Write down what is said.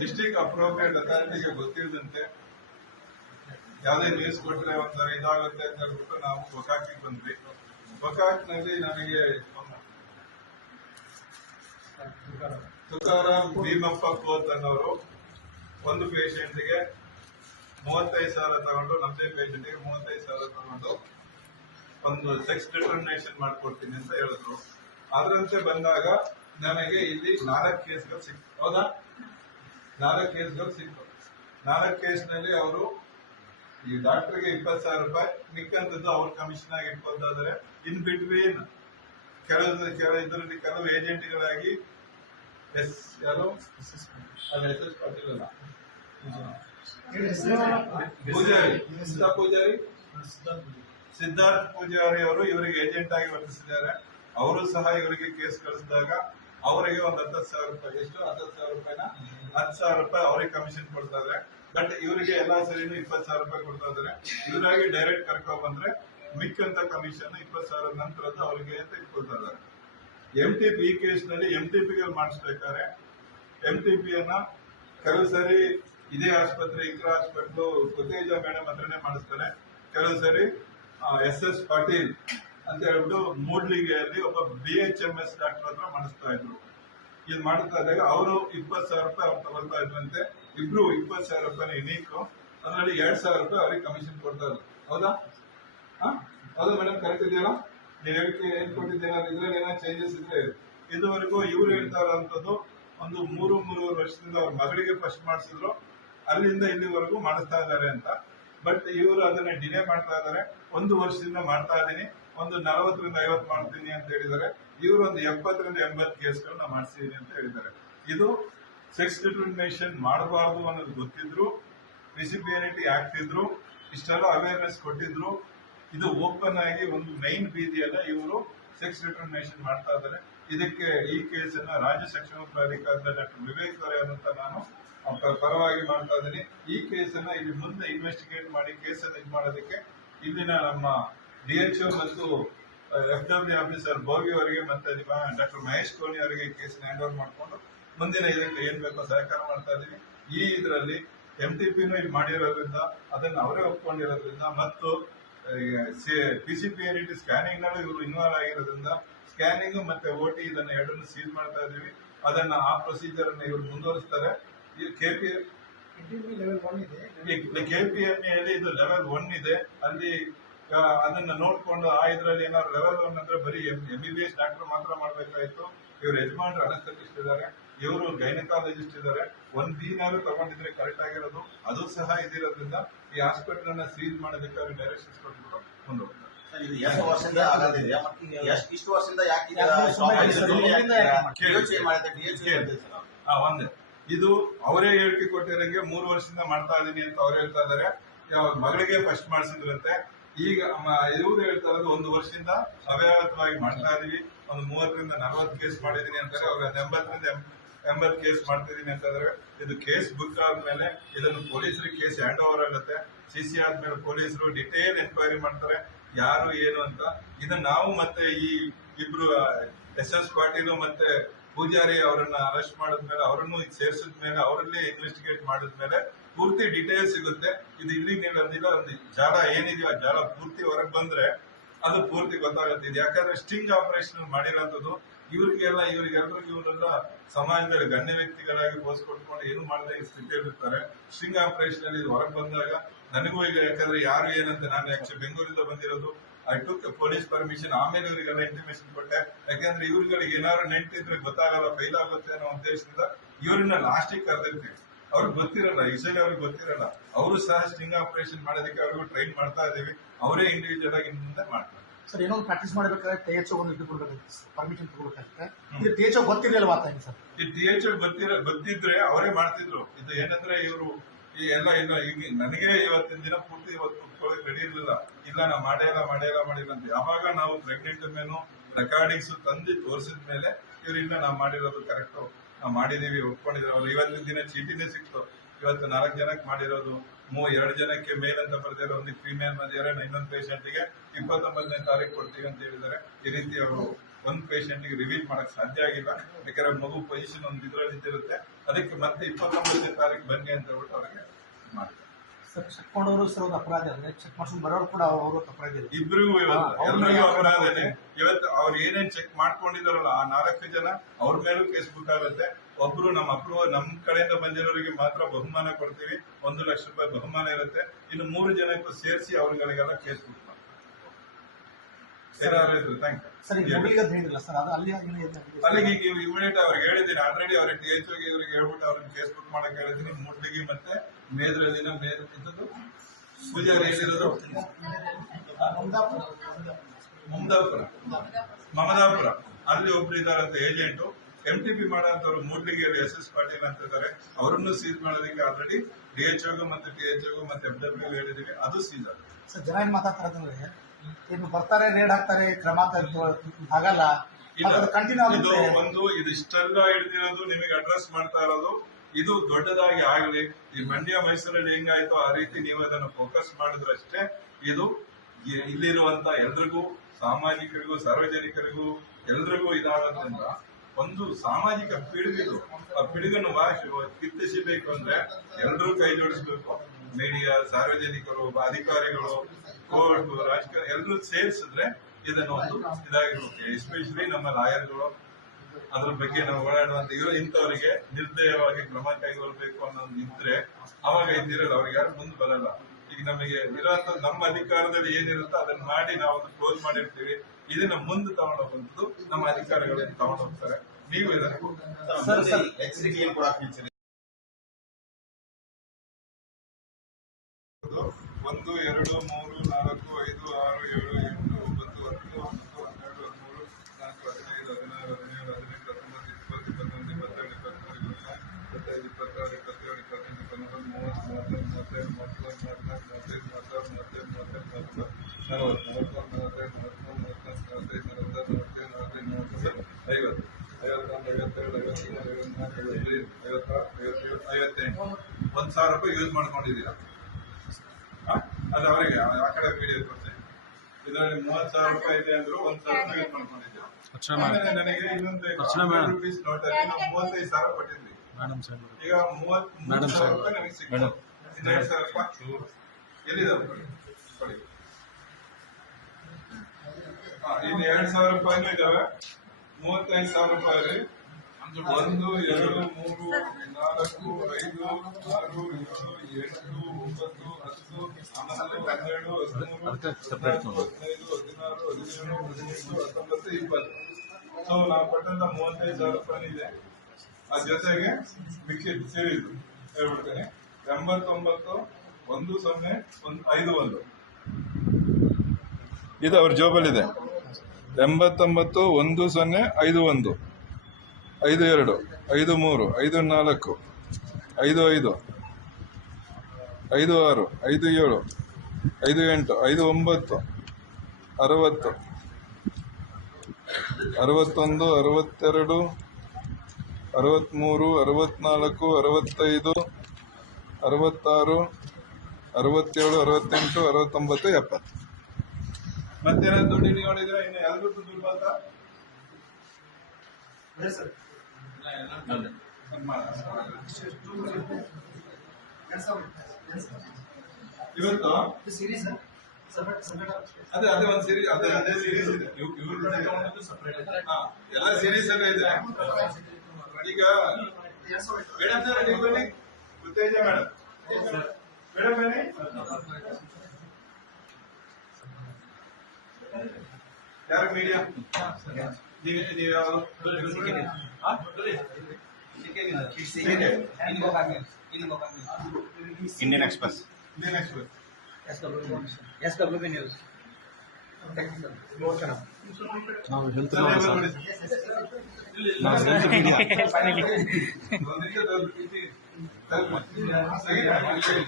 District appropriate ಅಥಾರಿಟಿಗೆ ಗೊತ್ತಿರದಂತೆ ಯಾವುದೇ news ಕೊಟ್ಟರೆ ಒಂಥರ ಇದಾಗುತ್ತೆ ಅಂತ ಹೇಳ್ಬಿಟ್ಟು ನಾವು ಗೋಕಾಕಿಗೆ ಬಂದ್ವಿ. ಗೋಕಾಕ್ನಲ್ಲಿ ನನಗೆ ತುಕಾರಾಮ್ ಭೀಮಪ್ಪ ಕೋತ್ ಅನ್ನೋರು ಒಂದು ಪೇಷಂಟ್ಗೆ ಮೂವತ್ತೈದು ಸಾವಿರ ತಗೊಂಡು ನಮ್ಮದೇ ಪೇಷಂಟ್ಗೆ ಮೂವತ್ತೈದು ಸಾವಿರ ತಗೊಂಡು ಒಂದು ಸೆಕ್ಸ್ ಡಿಟರ್ಮಿನೇಷನ್ ಮಾಡ್ಕೊಡ್ತೀನಿ ಅಂತ ಹೇಳಿದ್ರು. ಅದರಂತೆ ಬಂದಾಗ ನನಗೆ ಇಲ್ಲಿ ನಾಲ್ಕು ಕೇಸ್ಗಳು ಸಿಕ್ತು. ಹೌದಾ? ನಾಲ್ಕು ಕೇಸ್ಗಳು ಸಿಕ್ಕು. ನಾಲ್ಕು ಕೇಸ್ನಲ್ಲಿ ಅವರು ಈ ಡಾಕ್ಟರ್ಗೆ ಇಪ್ಪತ್ತು ಸಾವಿರ ರೂಪಾಯಿ ಮಿಕ್ಕಂತದ್ದು ಅವ್ರ ಕಮಿಷನ್ ಆಗಿ ಇಟ್ಕೊಳ್ತಾದ್ರೆ ಇನ್ ಬಿಟ್ವೀನ್ ಕೆಲವು ಕೆಲ ಇದರಲ್ಲಿ ಕೆಲವು ಏಜೆಂಟ್ಗಳಾಗಿ ಎಸ್ ಯಾರು? ಅಲ್ಲ ಎಸ್ ಎಸ್ ಪಾಟೀಲ್ ಅಲ್ಲ ಪೂಜಾರಿ. ಪೂಜಾರಿ. ಸಿದ್ಧಾರ್ಥ ಪೂಜಾರಿ ಅವರು ಇವರಿಗೆ ಏಜೆಂಟ್ ಆಗಿ ವರ್ತಿಸಿದ್ದಾರೆ. ಅವರು ಸಹ ಇವರಿಗೆ ಕೇಸ್ ಕಳಿಸಿದಾಗ ಅವರಿಗೆ ಒಂದು ಹತ್ತತ್ತು ಸಾವಿರ ರೂಪಾಯಿ ಎಷ್ಟು? ಹತ್ತತ್ತು ಸಾವಿರ ರೂಪಾಯಿನ? ಹತ್ತು ಸಾವಿರ ರೂಪಾಯಿ ಅವ್ರಿಗೆ ಕಮಿಷನ್ ಕೊಡ್ತಾ ಬಟ್ ಇವರಿಗೆ ಎಲ್ಲಾ ಸರಿನೂ ಇಪ್ಪತ್ತು ಸಾವಿರ ರೂಪಾಯಿ ಕೊಡ್ತಾ ಇದ್ದಾರೆ ಇವರಾಗಿ ಡೈರೆಕ್ಟ್ ಕರ್ಕೊ ಬಂದ್ರೆ ಮಿಕ್ಕಂತ ಕಮಿಷನ್ ಇಪ್ಪತ್ತು ಸಾವಿರ ನಂತರದ ಅವರಿಗೆ ಅಂತ ಇಟ್ಕೊಳ್ತಾ ಇದ್ದಾರೆ ಎಂ ಟಿ ಪಿ ಕೇಸ್ನಲ್ಲಿ ಎಂ ಟಿ ಪಿಗೆ ಮಾಡಿಸ್ಬೇಕಾದ್ರೆ ಎಂ ಟಿ ಪಿ ಅನ್ನ ಕೆಲವು ಸರಿ ಇದೇ ಆಸ್ಪತ್ರೆ, ಇತರ ಆಸ್ಪತ್ರೆ ಉತ್ತೇಜ ಮೇಡಮ್ ಹತ್ರನೇ ಮಾಡಿಸ್ತಾರೆ. ಕೆಲವು ಸರಿ ಎಸ್ ಎಸ್ ಪಾಟೀಲ್ ಅಂತ ಹೇಳ್ಬಿಟ್ಟು ಮೂಡ್ಲಿಗೆಯಲ್ಲಿ ಒಬ್ಬ B H M S doctor ಹತ್ರ ಮಾಡಿಸ್ತಾ ಇದ್ರು. ಇದು ಮಾಡ್ತಾ ಇದ್ದಾಗ ಅವರು ಇಪ್ಪತ್ತು ಸಾವಿರ ರೂಪಾಯಿ ಅವ್ರು ತಗೊಳ್ತಾ ಇದ್ರಂತೆ. ಇಬ್ರು ಇಪ್ಪತ್ತು ಸಾವಿರ ರೂಪಾಯಿ ಯುನೀಕು ಅದರಲ್ಲಿ ಎರಡ್ ಸಾವಿರ ರೂಪಾಯಿ ಅವ್ರಿಗೆ ಕಮಿಷನ್ ಕೊಡ್ತಾ ಇದ್ರು. ಹೌದಾ? ಹೌದಾ ಮೇಡಮ್ ಕರೆಕ್ಟ್ ಇದೆಯಲ್ಲ? ನೀವು ಏನ್ ಕೊಟ್ಟಿದ್ದೀರಾ ಇದ್ರಲ್ಲಿ ಏನೋ ಚೇಂಜಸ್ ಇದ್ರೆ ಇದುವರೆಗೂ ಇವ್ರು ಹೇಳ್ತಾ ಇರೋದು ಒಂದು ಮೂರು, ಮೂರುವರೆ ವರ್ಷದಿಂದ ಅವ್ರ ಮಗಳಿಗೆ ಫಸ್ಟ್ ಮಾಡಿಸಿದ್ರು. ಅಲ್ಲಿಂದ ಇಲ್ಲಿವರೆಗೂ ಮಾಡಿಸ್ತಾ ಇದ್ದಾರೆ ಅಂತ. ಬಟ್ ಇವರು ಅದನ್ನ ಡಿಲೇ ಮಾಡ್ತಾ ಇದ್ದಾರೆ. ಒಂದು ವರ್ಷದಿಂದ ಮಾಡ್ತಾ ಇದ್ದೀನಿ ಒಂದು ನಲವತ್ತರಿಂದ ಐವತ್ತು ಮಾಡ್ತೀನಿ ಅಂತ ಹೇಳಿದ್ದಾರೆ. ಇವರು ಒಂದು ಎಪ್ಪತ್ತರಿಂದ ಎಂಬತ್ತು ಕೇಸ್ಗಳನ್ನ ಮಾಡಿಸಿದೀನಿ ಅಂತ ಹೇಳಿದ್ದಾರೆ. ಇದು ಸೆಕ್ಸ್ ಡಿಟರ್ಮಿನೇಷನ್ ಮಾಡಬಾರ್ದು ಅನ್ನೋದು ಗೊತ್ತಿದ್ರು ರಿಸಿಪಿಯನಿಟಿ ಆಗ್ತಿದ್ರು, ಇಷ್ಟೆಲ್ಲ ಅವೇರ್ನೆಸ್ ಕೊಟ್ಟಿದ್ರು. ಇದು ಓಪನ್ ಆಗಿ ಒಂದು ಮೈನ್ ಬೀದಿಯಲ್ಲ ಇವರು ಸೆಕ್ಸ್ ಡಿಟರ್ಮಿನೇಷನ್ ಮಾಡ್ತಾ ಇದ್ದಾರೆ. ಇದಕ್ಕೆ ಈ ಕೇಸನ್ನ ರಾಜ್ಯ ಶಿಕ್ಷಣ ಪ್ರಾಧಿಕಾರದ ಡಾಕ್ಟರ್ ವಿವೇಕ್ ದೊರೆ ಅಂತ ನಾನು ಅವ್ರ ಪರವಾಗಿ ಮಾಡ್ತಾ ಇದ್ದೀನಿ. ಈ ಕೇಸನ್ನ ಇಲ್ಲಿ ಮುಂದೆ ಇನ್ವೆಸ್ಟಿಗೇಟ್ ಮಾಡಿ, ಕೇಸನ್ನ ಇದು ಮಾಡೋದಕ್ಕೆ ಇಲ್ಲಿನ ನಮ್ಮ ಡಿಎಚ್ಒ ಮತ್ತು ಎಫ್ ಡಬ್ಲ್ಯೂ ಆಫೀಸರ್ ಭೋಗಿ ಅವರಿಗೆ ಮತ್ತೆ ಡಾಕ್ಟರ್ ಮಹೇಶ್ ಕೋಣಿ ಅವರಿಗೆ ಕೇಸ್ ಹ್ಯಾಂಡ್ ಓವರ್ ಮಾಡಿಕೊಂಡು ಮುಂದಿನ ಇದಕ್ಕೆ ಏನ್ ಬೇಕೋ ಸಹಕಾರ ಮಾಡ್ತಾ ಇದ್ದೀವಿ ಈ ಇದರಲ್ಲಿ ಎಂ ಟಿ ಪಿನೂ ಇಲ್ಲಿ ಮಾಡಿರೋದ್ರಿಂದ ಅದನ್ನ ಅವರೇ ಒಪ್ಕೊಂಡಿರೋದ್ರಿಂದ ಮತ್ತು P C P N scanning ನಲ್ಲೂ ಇವರು ಇನ್ವಾಲ್ವ್ ಆಗಿರೋದ್ರಿಂದ ಸ್ಕ್ಯಾನಿಂಗ್ ಮತ್ತೆ ಓ ಟಿ ಇದನ್ನ ಎರಡನ್ನು ಸೀಲ್ ಮಾಡ್ತಾ ಇದೀವಿ. ಅದನ್ನ ಆ ಪ್ರೊಸೀಜರ್ ಅನ್ನ ಇವರು ಮುಂದುವರಿಸ್ತಾರೆ. ಈ ಕೆ ಪಿ ಇದೆ. ಕೆ ಪಿ ಎಲ್ಲಿ ಇದು ಲೆವೆಲ್ ಒನ್ ಇದೆ. ಅಲ್ಲಿ ಅದನ್ನ ನೋಡ್ಕೊಂಡು ಆ ಇದ್ರಲ್ಲಿ ಏನಾದ್ರು ಲೆವೆಲ್ ಒನ್ ಅಂದ್ರೆ ಬರೀ M B B S doctor ಮಾತ್ರ ಮಾಡ್ಬೇಕಾಯ್ತು. ಇವ್ರ ಯಜಮಾನ್ರು ಅನಸ್ತಟಿಸ್ಟ್ ಇದ್ದಾರೆ ಇವರು ಗೈನಕಾಲಜಿಸ್ಟ್ ಇದ್ದಾರೆ ಒಂದ್ ದಿನಾರು ತಗೊಂಡಿದ್ರೆ ಕರೆಕ್ಟ್ ಆಗಿರೋದು. ಅದು ಸಹ ಇದಿರೋದ್ರಿಂದ ಈ ಹಾಸ್ಪಿಟಲ್ ಅನ್ನ ಸೀಲ್ ಮಾಡೋದಕ್ಕೆ ಅವ್ರಿಗೆ ಡೈರೆಕ್ಷನ್ಸ್ ಕೊಟ್ಬಿಟ್ಟು ಮುಂದೋಗ್ತಾರೆ. ಇಷ್ಟು ವರ್ಷದಿಂದ ಒಂದೇ ಇದು ಅವರೇ ಹೇಳಿಕೆ ಕೊಟ್ಟಿರಂಗೆ ಮೂರು ವರ್ಷದಿಂದ ಮಾಡ್ತಾ ಇದೀನಿ ಅಂತ ಅವ್ರು ಹೇಳ್ತಾ ಇದಾರೆ. ಮಗಳಿಗೆ ಫಸ್ಟ್ ಮಾಡಿಸಿದ್ರಂತೆ. ಈಗ ಇವರು ಹೇಳ್ತಾ ಇರೋದು ಒಂದು ವರ್ಷದಿಂದ ಅವ್ಯಾಹತವಾಗಿ ಮಾಡ್ತಾ ಇದೀವಿ. ಒಂದು ಮೂವತ್ತರಿಂದ ನಲವತ್ತು ಕೇಸ್ ಮಾಡಿದೀನಿ ಅಂತಾರೆ. ಅವ್ರ ಎಂಬತ್ತರಿಂದ ಎಂಬತ್ತು ಕೇಸ್ ಮಾಡ್ತಿದೀನಿ ಅಂತಂದ್ರೆ ಇದು ಕೇಸ್ ಬುಕ್ ಆದ್ಮೇಲೆ ಇದನ್ನು ಪೊಲೀಸರಿಗೆ ಕೇಸ್ ಹ್ಯಾಂಡ್ ಓವರ್ ಆಗುತ್ತೆ. ಸಿ ಸಿ ಆದ್ಮೇಲೆ ಪೊಲೀಸರು ಡಿಟೇಲ್ ಎನ್ಕ್ವೈರಿ ಮಾಡ್ತಾರೆ. ಯಾರು, ಏನು ಅಂತ. ಇದನ್ನ ನಾವು ಮತ್ತೆ ಈ ಇಬ್ರು ಎಸ್ ಎಸ್ ಪಾಟೀಲ್ ಮತ್ತೆ ಪೂಜಾರಿ ಅವರನ್ನ ಅರೆಸ್ಟ್ ಮಾಡಿದ್ಮೇಲೆ, ಅವರನ್ನು ಸೇರ್ಸಿದ್ಮೇಲೆ, ಅವರಲ್ಲೇ ಇನ್ವೆಸ್ಟಿಗೇಟ್ ಮಾಡಿದ್ಮೇಲೆ ಪೂರ್ತಿ ಡೀಟೇಲ್ಸ್ ಸಿಗುತ್ತೆ. ಇದು ಇಲ್ಲಿ ನಿಲ್ಲೋದಿಲ್ಲ ಒಂದು ಜಾಲ ಏನಿದೆಯೋ ಆ ಜಾಲ ಪೂರ್ತಿ ಹೊರಗೆ ಬಂದ್ರೆ ಅದು ಪೂರ್ತಿ ಗೊತ್ತಾಗುತ್ತೆ. ಇದು ಯಾಕಂದ್ರೆ ಸ್ಟಿಂಗ್ ಆಪರೇಷನ್ ಮಾಡಿರೋಂಥದ್ದು. ಇವ್ರಿಗೆಲ್ಲ ಇವ್ರಿಗೆಲ್ಲರಿಗೂ ಇವರೆಲ್ಲ ಸಮಾಜದಲ್ಲಿ ಗಣ್ಯ ವ್ಯಕ್ತಿಗಳಾಗಿ ಪೋಸ್ಟ್ ಕೊಟ್ಕೊಂಡು ಏನು ಮಾಡದೆ ಸ್ಥಿತಿಯಲ್ಲಿ ಇರ್ತಾರೆ. ಸ್ಟಿಂಗ್ ಆಪರೇಷನ್ ಅಲ್ಲಿ ಹೊರಗೆ ಬಂದಾಗ ನನಗೂ ಈಗ ಯಾಕಂದ್ರೆ ಯಾರು ಏನಂತ ನಾನು ಆಕ್ಚುಲಿ ಬೆಂಗಳೂರಿಂದ ಬಂದಿರೋದು. ಐ ಟುಕ್ ಪೊಲೀಸ್ ಪರ್ಮಿಷನ್ ಆಮೇಲೆ ಇವರಿಗೆಲ್ಲ ಇಂಟಿಮೇಷನ್ ಕೊಟ್ಟೆ. ಯಾಕಂದ್ರೆ ಇವ್ರುಗಳಿಗೆ ಏನಾದ್ರು ನೆಂಟಿದ್ರೆ ಗೊತ್ತಾಗಲ್ಲ ಫೈಲ್ ಆಗುತ್ತೆ ಅನ್ನೋ ಉದ್ದೇಶದಿಂದ ಇವ್ರನ್ನ ಲಾಸ್ಟಿಗೆ ಕರೆದಿರ್ತೀವಿ. ಅವ್ರಿಗೆ ಗೊತ್ತಿರಲ್ಲ ಯೂಶಲಿ ಅವ್ರಿಗೆ ಗೊತ್ತಿರಲ್ಲ. ಅವರು ಸಹ ಸ್ಟಿಂಗ್ ಆಪರೇಷನ್ ಮಾಡೋದಕ್ಕೆ ಅವ್ರಿಗೂ ಟ್ರೈನ್ ಮಾಡ್ತಾ ಇದ್ದೀವಿ. ಅವರೇ ಇಂಡಿವಿಜುವಲ್ ಆಗಿ ಮುಂದೆ ಮಾಡ್ತಾರೆ. ಸರ್ ಏನೋ ಪ್ರಾಕ್ಟೀಸ್ ಮಾಡಬೇಕಾದ್ರೆ ಟಿ ಎಚ್ ಒಂದು ಇದು ಕೊಡ್ಬೇಕಾಗುತ್ತೆ ಪರ್ಮಿಷನ್ ತಗೋಬೇಕಾಗುತ್ತೆ ಇದು ಟಿ ಎಚ್ ಗೊತ್ತಿರಲಿಲ್ಲ ಮಾತಾ ಸರ್? ಈ ಟಿ ಎಚ್ ಗೊತ್ತಿರ ಗೊತ್ತಿದ್ರೆ ಅವರೇ ಮಾಡ್ತಿದ್ರು. ಇದು ಏನಂದ್ರೆ ಇವರು ಈ ಎಲ್ಲ ಇಲ್ಲ ಈಗ ನನಗೆ ಇವತ್ತಿನ ದಿನ ಪೂರ್ತಿ ಇವತ್ತು ಕುತ್ಕೊಳ್ಳೋಕೆ ರೆಡಿ ಇರಲಿಲ್ಲ ಇಲ್ಲ ನಾ ಮಾಡ್ಯಾರ ಮಾಡ್ಯಾರ ಮಾಡಿಲ್ಲ ಅಂತ. ಯಾವಾಗ ನಾವು ಪ್ರೆಗ್ನೆಂಟ್ ಮೇನು ರೆಕಾರ್ಡಿಂಗ್ಸ್ ತಂದು ತೋರಿಸಿದ ಮೇಲೆ ಇವ್ರಿಂದ ನಾವು ಮಾಡಿರೋದು ಕರೆಕ್ಟ್ ನಾವು ಮಾಡಿದೀವಿ ಒಪ್ಕೊಂಡಿದ್ರು ಅವ್ರು ಇವತ್ತಿನ ದಿನ ಚೀಟಿನೇ ಸಿಕ್ತು. ಇವತ್ತು ನಾಲ್ಕು ಜನಕ್ಕೆ ಮಾಡಿರೋದು, ಮೂ ಎರಡು ಜನಕ್ಕೆ ಮೇಲ್ ಅಂತ ಬರ್ದಿರೋ ಒಂದು ಫೀಮೇಲ್ ಮಧ್ಯಾಹ್ನ ಇನ್ನೊಂದು ಪೇಷಂಟ್ಗೆ ಇಪ್ಪತ್ತೊಂಬತ್ತನೇ ತಾರೀಕು ಕೊಡ್ತೀವಿ ಅಂತ ಹೇಳಿದ್ದಾರೆ. ಈ ರೀತಿ ಅವರು ಒಂದು ಪೇಷಂಟ್ಗೆ ರಿವೀಲ್ ಮಾಡಕ್ ಸಾಧ್ಯ ಆಗಿಲ್ಲ. ಯಾಕಂದ್ರೆ ಮಗು ಪೊಸಿಷನ್ ಒಂದು ಇದ್ರಲ್ಲಿ ಇದ್ದಿರುತ್ತೆ. ಅದಕ್ಕೆ ಮತ್ತೆ ಇಪ್ಪತ್ತೊಂಬತ್ತನೇ ತಾರೀಕು ಬನ್ನಿ ಅಂತ ಹೇಳ್ಬಿಟ್ಟು ಅವ್ರಿಗೆ ಮಾಡ್ತಾರೆ. ಸರ್ ಚೆಕ್ ಮಾಡೋರು ಸರ್ ಒಂದು ಅಪರಾಧ. ಅಂದ್ರೆ ಚೆಕ್ ಮಾಡ್ಸ್ಕೊಂಡು ಬರೋರು ಕೂಡ ಅವರು ಅಪರಾಧ. ಇಬ್ರಿಗೂ ಇವತ್ತು ಅಪರಾಧ ಇದೆ. ಎಲ್ರಿಗೂ ಇವತ್ತು ಅವ್ರು ಏನೇನ್ ಚೆಕ್ ಮಾಡ್ಕೊಂಡಿದಾರಲ್ಲ ಆ ನಾಲ್ಕು ಜನ ಅವ್ರ ಮೇಲೂ ಕೇಸ್ ಬುಕ್ ಆಗುತ್ತೆ. ಒಬ್ರು ನಮ್ಮ ಅಪ್ರೂವ್ ನಮ್ ಕಡೆಯಿಂದ ಬಂದಿರೋರಿಗೆ ಮಾತ್ರ ಬಹುಮಾನ ಕೊಡ್ತೀವಿ. ಒಂದು ಲಕ್ಷ ರೂಪಾಯಿ ಬಹುಮಾನ ಇರುತ್ತೆ. ಇನ್ನು ಮೂರು ಜನಕ್ಕೂ ಸೇರಿಸಿ ಅವ್ರಗಳಿಗೆಲ್ಲ ಕೇಸ್ ಬುಕ್. ಅಲ್ಲಿಗೆ ಈಗ ಇಮಿಡಿಯೇಟ್ ಅವ್ರಿಗೆ ಹೇಳಿದ್ದೀನಿ. ಆಲ್ರೆಡಿ ಅವ್ರಿಗೆ ಟಿ ಎಚ್ ಇವ್ರಿಗೆ ಹೇಳ್ಬಿಟ್ಟು ಅವ್ರನ್ನ ಕೇಸ್ ಬುಕ್ ಮಾಡಕ್ ಹೇಳಿದ್ದೀನಿ. ಮುಡ್ಲಿಗೆ ಮತ್ತೆ ಮೇದ್ರಲ್ಲಿನ ಮೇದ್ ಇದ್ದದ್ದು ಪೂಜಾರಿ ಎಲ್ಲಿರೋದು. ಮುಮ್ದಾಪುರ ಮಮದಾಪುರ. ಅಲ್ಲಿ ಒಬ್ರು ಇದಾರಂತ ಏಜೆಂಟ್. ಎಂ ಟಿ ಪಿ ಮಾಡೋಂಥವ್ರು ಮೂಡ್ಲಿಗೆಯಲ್ಲಿ ಎಸ್ ಎಸ್ ಪಾಟೀಲ್ ಅಂತ ಇದ್ದಾರೆ. ಅವರನ್ನು ಸೀಲ್ ಮಾಡೋದಕ್ಕೆ ಆಲ್ರೆಡಿ ಡಿ ಎಚ್ ಮತ್ತೆ ಟಿ ಎಚ್ ಮತ್ತೆ ಎಫ್ ಡಬ್ಲ್ಯೂ ಹೇಳಿದೀವಿ ಅದು ಸೀಲ್ ಆಗುತ್ತೆ ಸರ್ ಜನ ಏನ್ ಮಾತಾಡ್ತಾರೆ ಇನ್ನು ಬರ್ತಾರೆ ರೇಡ್ ಹಾಕ್ತಾರೆ ಕ್ರಮ ಆಗಲ್ಲ ಕಂಟಿನ್ಯೂ ಆಗುತ್ತೆ. ಒಂದು ಇದು ಇಷ್ಟೆಲ್ಲ ಹಿಡಿದಿರೋದು ನಿಮಗೆ ಅಡ್ರೆಸ್ ಮಾಡ್ತಾ ಇರೋದು. ಇದು ದೊಡ್ಡದಾಗಿ ಆಗಲಿ, ಈ ಮಂಡ್ಯ, ಮೈಸೂರಲ್ಲಿ ಹೆಂಗಾಯ್ತು ಆ ರೀತಿ ನೀವು ಅದನ್ನು ಫೋಕಸ್ ಮಾಡಿದ್ರಷ್ಟೇ ಇದು ಇಲ್ಲಿರುವಂತ ಎಲ್ರಿಗೂ ಸಾಮಾಜಿಕರಿಗೂ ಸಾರ್ವಜನಿಕರಿಗೂ ಎಲ್ರಿಗೂ ಇದಾಗೋದ್ರಿಂದ ಒಂದು ಸಾಮಾಜಿಕ ಪಿಡುಗಿದು ಆ ಪಿಡುಗನ್ನು ಕಿತ್ತಿಸಬೇಕು ಅಂದ್ರೆ ಎಲ್ರೂ ಕೈ ಜೋಡಿಸ್ಬೇಕು. ಮೀಡಿಯಾ ಸಾರ್ವಜನಿಕರು, ಅಧಿಕಾರಿಗಳು ಕೋರ್ಟ್ ರಾಜಕಾರಣ ಎಲ್ಲರೂ ಸೇರಿಸಿದ್ರೆ ಇದನ್ನು ಒಂದು ಇದಾಗಿರುತ್ತೆ. ಎಸ್ಪೆಷಲಿ ನಮ್ಮ ಲಾಯರ್ಗಳು ಅದ್ರ ಬಗ್ಗೆ ನಾವು ಓಡಾಡುವಂತ ಇವರು ಇಂಥವರಿಗೆ ನಿರ್ದಯವಾಗಿ ಕ್ರಮ ಕೈಗೊಳ್ಳಬೇಕು ಅನ್ನೋದು ನಿಂತ್ರೆ ಅವಾಗ ಇದ್ದಿರಲ್ಲ ಅವ್ರಿಗೆ ಯಾರು ಮುಂದೆ ಬರಲ್ಲ. ಈಗ ನಮಗೆ ಇರುವಂತ ನಮ್ಮ ಅಧಿಕಾರದಲ್ಲಿ ಏನಿರುತ್ತೋ ಅದನ್ನ ಮಾಡಿ ನಾವು ಕ್ಲೋಸ್ ಮಾಡಿರ್ತೀವಿ. ಇದನ್ನ ಮುಂದೆ ತಗೊಂಡೋಗುವಂಥದ್ದು ನಮ್ಮ ಅಧಿಕಾರಿಗಳು ತಗೊಂಡು ಹೋಗ್ತಾರೆ ನೀವು ಇದನ್ನು ಒಂದು ಎರಡು ಮೂರು ನಾಲ್ಕು ಐದು ಆರು ಏಳು ಎಂಟು ಒಂಬತ್ತು ಹತ್ತು ಹನ್ನೊಂದು ಹನ್ನೆರಡು ಹದಿಮೂರು ನಾಲ್ಕು ಹದಿನೈದು ಹದಿನಾರು ಹದಿನೇಳು ಹದಿನೆಂಟು ಹತ್ತೊಂಬತ್ತು ಇಪ್ಪತ್ತು ಇಪ್ಪತ್ತೊಂದು ಇಪ್ಪತ್ತೆರಡು ಇಪ್ಪತ್ಮೂರು ಇಪ್ಪತ್ನಾಲ್ಕು ಇಪ್ಪತ್ತೈದು ಇಪ್ಪತ್ತಾರು ಇಪ್ಪತ್ತೇಳು ಇಪ್ಪತ್ತೆಂಟು ಇಪ್ಪತ್ತೊಂಬತ್ತು ಮೂವತ್ತು ಮೂವತ್ತೊಂದು ಮೂವತ್ತೆರಡು ಮೂವತ್ತ್ಮೂರು ಮೂವತ್ನಾಲ್ಕು ಮೂವತ್ತೈದು ಮೂವತ್ತಾರು ಮೂವತ್ತೇಳು ಮೂವತ್ತೆಂಟು ಮೂವತ್ತೊಂಬತ್ತು ನಲವತ್ತು ನಲವತ್ತೊಂದು ನಲವತ್ತೈದು ನಲವತ್ಮೂರು ನಲವತ್ನಾಲ್ಕು ನಲವತ್ತೈದು ನಲವತ್ತಾರು ನಲವತ್ತೇಳು ನಲವತ್ತೆಂಟು ನಲವತ್ತೊಂಬತ್ತು ಐವತ್ತು ಐವತ್ತೊಂದು ಐವತ್ತೆರಡು ಐವತ್ಮೂರು ಐವತ್ನಾಲ್ಕು ಐವತ್ತೈದು ಐವತ್ತಾರು ಐವತ್ತೇಳು ಐವತ್ತೆಂಟು ಒಂದು ಸಾವಿರ ರೂಪಾಯಿ ಯೂಸ್ ಮಾಡ್ಕೊಂಡಿದ್ದೀರಾ? ಅದು ಅವರಿಗೆ ಆ ಕಡೆ ವಿಡಿಯೋ ಕೊಡ್ತೇನೆ. ಇದರಲ್ಲಿ ಮೂವತ್ತು ಸಾವಿರ ರೂಪಾಯಿ ಇದೆ ಅಂದ್ರು ಒಂದ್ ಸಾವಿರ ರೂಪಾಯಿ ಯೂಸ್ ಮಾಡ್ಕೊಂಡಿದ್ದೀರಾ? ನನಗೆ ಇನ್ನೊಂದು ರುಪೀಸ್ ನೋಟಲ್ಲಿ ನಾವು ಮೂವತ್ತೈದು ಸಾವಿರ ಕೊಟ್ಟಿದ್ವಿ. ಈಗ ಮೂವತ್ತ್ ಮೂರು ಸಾವಿರ ರೂಪಾಯಿ ನನಗೆ ಇನ್ನೆರಡು ಸಾವಿರ ರೂಪಾಯಿ ಕೊಡಿ? ಇನ್ನು ಎರಡ್ ಸಾವಿರ ರೂಪಾಯಿನೂ ಇದಾವೆ. ಮೂವತ್ತೈದು ಸಾವಿರ ರೂಪಾಯಿ ಒಂದು ಎರಡು ಮೂರು ನಾಲ್ಕು ಐದು ಆರು ಏಳು ಎಂಟು ಒಂಬತ್ತು ಹತ್ತು ಹನ್ನೊಂದು ಹನ್ನೆರಡು ಹದಿಮೂರು ಹದಿನೈದು ಹದಿನಾರು ಹದಿನೇಳು ಹದಿನೆಂಟು ಹತ್ತೊಂಬತ್ತು ಇಪ್ಪತ್ತು. ಸೊ ನಾವು ಕೊಟ್ಟಂತ ಮೂವತ್ತೈದು ಸಾವಿರ ರೂಪಾಯಿ ಇದೆ. ಅದ್ರ ಜೊತೆಗೆ ಮಿಕ್ಕಿದ್ ಸೇರಿದ್ದು ಹೇಳ್ಬಿಡ್ತೇನೆ. ಎಂಬತ್ತೊಂಬತ್ತು ಒಂದು ಸೊನ್ನೆ ಒಂದು ಐದು ಒಂದು. ಇದು ಅವ್ರ ಜೋಬಲ್ಲಿದೆ ಎಂಬತ್ತೊಂಬತ್ತು ಒಂದು ಸೊನ್ನೆ ಐದು ಒಂದು. ಐದು ಎರಡು ಐದು ಮೂರು ಐದು ನಾಲ್ಕು ಐದು ಐದು ಐದು ಆರು ಐದು ಏಳು ಐದು ಎಂಟು ಐದು ಒಂಬತ್ತು ಅರವತ್ತು ಅರವತ್ತೊಂದು ಅರವತ್ತೆರಡು ಅರವತ್ತ್ಮೂರು ಅರವತ್ತ್ನಾಲ್ಕು ಅರವತ್ತೈದು ಅರವತ್ತಾರು ಅರವತ್ತೇಳು ಅರವತ್ತೆಂಟು ಅರವತ್ತೊಂಬತ್ತು ಎಪ್ಪತ್ತು. ಮತ್ತೇನಾದ್ರು ದುಡ್ಡು ಇನ್ನು ಯಾವ್ದು ದುಡ್ಡು ಬಂತ? ಇವತ್ತು? ಸೀರೀಸ್ ಸಪರೇಟ್ ಸಪರೇಟ್ ಅದೇ ಅದೇ ಒಂದು ಸೀರೀಸ್ ಅದೇ ಅದೇ ಸೀರೀಸ್ ಇದೆ. ಇವ್ರ ಹಾ, ಎಲ್ಲ ಸೀರೀಸ್ ಅಲ್ಲೇ ಇದೆ. ಈಗ ಮೇಡಮ್ ಸರ್ ನೀವು ಬನ್ನಿ. ಉತ್ತೇಜ ಮೇಡಮ್? ಮೇಡಮ್ ಬನ್ನಿ. ಯಾರು ಮೀಡಿಯಾ ನೀವು ನೀವು ಯಾವುದು ಹಾ? ಹೀಗೆ. ಇಂಡಿಯನ್ ಎಕ್ಸ್ಪ್ರೆಸ್ ನೀವು next ಬನ್ನಿ. ಎಸ್ ಡಬ್ಲ್ಯೂ ಬಿ ನ್ಯೂಸ್ ನಾವು ಹೆಲ್ತ್ ಸರ್, ನೀವು ಸರ್ ಬನ್ನಿ. ನಾವು ಹೆಲ್ತ್ ಮೀಡಿಯಾ